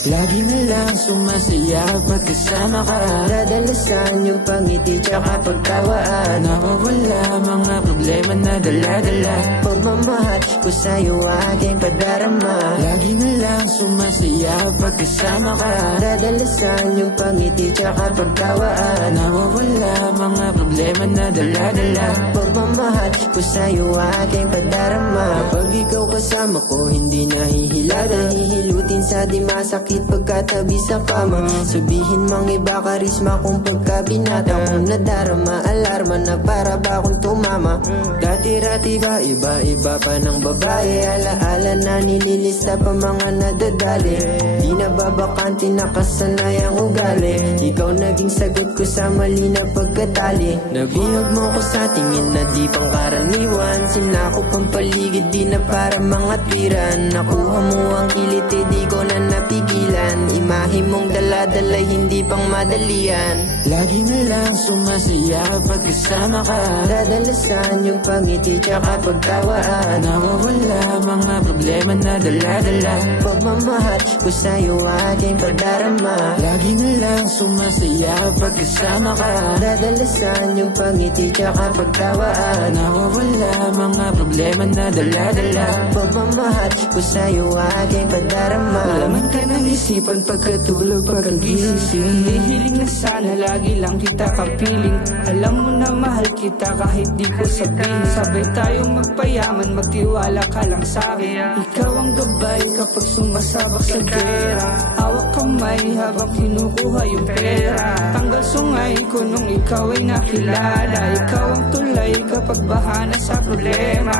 Lagi na lang sumasaya pag kasama ka. Dadalasan yung pangiti tsaka pagtawaan. Nawawala mga problema na dala-dala. Pagmamahal ko sa'yo aking padarama. Lagi na lang sumasaya pag kasama ka. Dadalasan yung pangiti tsaka pagtawaan. Nawawala mga problema na dala-dala. Pagmamahal ko sa'yo aking padarama. Kapag ikaw kasama ko hindi nahihilaga. Hihilutin sa di masakit pagkatabi sa kama. Sabihin mang iba karisma kung pagkabinata. Kung nadarama, alarma na para ba akong tumama. Dati-rati ba, iba-iba pa ng babae. Alaala na nililista pa mga nadadali. Di na babakante nakasanay ang ugali. Ikaw naging sagot ko sa mali na pagkatali. Nabihag mo ko sa tingin na di pang karaniwan. Sinakop ang paligid di na para mga twiran. Nakuha mo ang kilit di ko na napigilan. Imahe mong dala-dala'y hindi pang madalian. Lagi na lang sumasaya pag kasama ka. Dadalasan yung pangiti tsaka pagtawaan. Nawawala mga problema na dala-dala. Pagmamahal ko sa'yo aking padarama. Lagi na lang sumasaya pag kasama ka. Dadalasan yung pangiti tsaka pagtawaan. Nawawala mga problema na dala-dala. Pagmamahal ko sa'yo aking padarama. Malaman ka ng isipan pagkatulog pagkagising. Hihiling na sana lagi lang kita kapiling. Alam mo na mahal kita kahit di ko sabihin. Sabay tayong magpayaman, magtiwala ka lang sa'kin. Ikaw ang gabay kapag sumasabak sa gera. Hawak kamay habang kinukuha yung pera. Tanggal sungay ko nung ikaw ay nakilala. Ikaw ang tulay kapag bahana sa problema.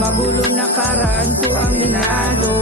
Magulo na karaan ko ang minado.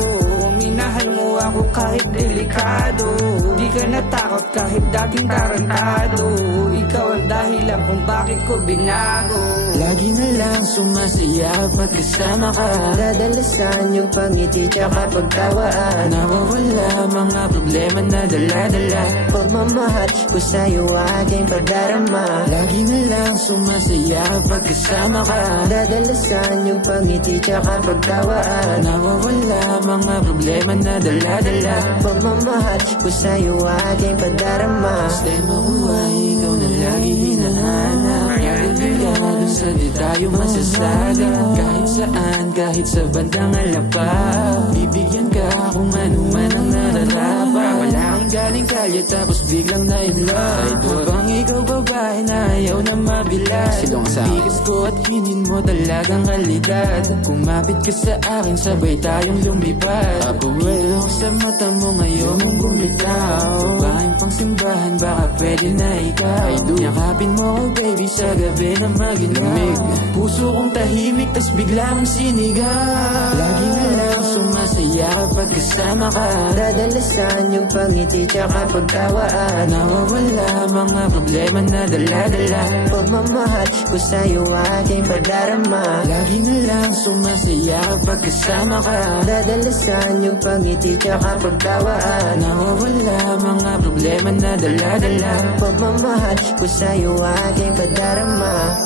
Minahal mo ako kahit delikado. Di ka natakot kahit dating tarantado. Ikaw ang dahilan kung bakit ko binago. Lagi na lang sumasaya pag kasama ka. Dadalasan yung pangiti tsaka pagtawaan. Nawawala mga problema na dala-dala. Pagmamahal ko sa'yo aking padarama. Lagi na lang sumasaya pag kasama ka. Dadalasan yung pangiti tsaka pagtawaan. Nawawala mga problema na dala-dala. Pagmamahal ko sa'yo aking padarama. Sistema ko ay ikaw na lagi hinahanap. Kahit sa di tayo masasaga. Kahit saan, kahit sa bandang alapap. Bibigyan ka kung ano man ang nararapat. Wala kang galing kalye tapos biglang na-in-love. Habang ikaw babae na ayaw na mabilan. Bigas ko at hinin mo talagang kalidad. Kumapit ka sa akin sabay tayong lumipad. Papuwelo ko sa mata mo ngayon mong bumitaw. Babaeng pang simbahan baka pwede na ikaw. Yakapin mo ko baby sa gabi na maginamig. Puso kong tahimik tas bigla mong sinigaw. Lagi na lang sumasaya kapag kasama ka. Dadalasan yung pangiti tsaka pagtawaan. Nawawala mga problema na dala-dala. Pagmamahal ko sa'yo aking padarama. Lagi na lang sumasaya kapag kasama ka. Dadalasan yung pangiti tsaka pagtawaan. Nawawala mga problema na dala-dala. Pagmamahal ko sa'yo aking padarama.